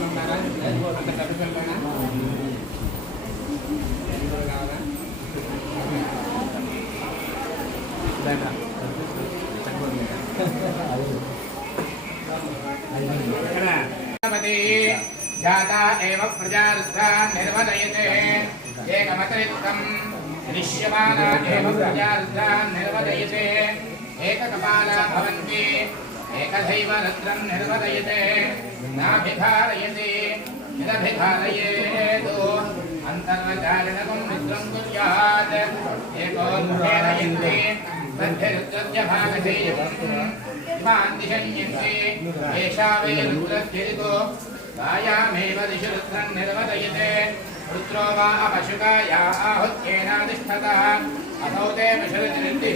ఉన్నారా అంత కనిపిల్లనా కావాలా లేదా गणपति जाता एव प्रजारुद्धान् निर्वदयते एकमतिरिक्तम् दृश्यमाना एव प्रजारुद्धान् निर्वदयते एककपाला भवन्ति एकथैव रुद्रम् निर्वदयते नाभिधारयति यदभिधारयेतु अन्तर्वचारिणकम् रुद्रम् कुर्यात् एको मुखेन यन्ति तद्भिरुद्रस्य भागधेयम् इमान् दिशन्यन्ते एषा वै रुद्रस्थिरितो गायामेव दिशु रुद्रम् निर्वदयते रुद्रो वा अपशुकाया आहुत्येनातिष्ठतः असौ ते पशुरिति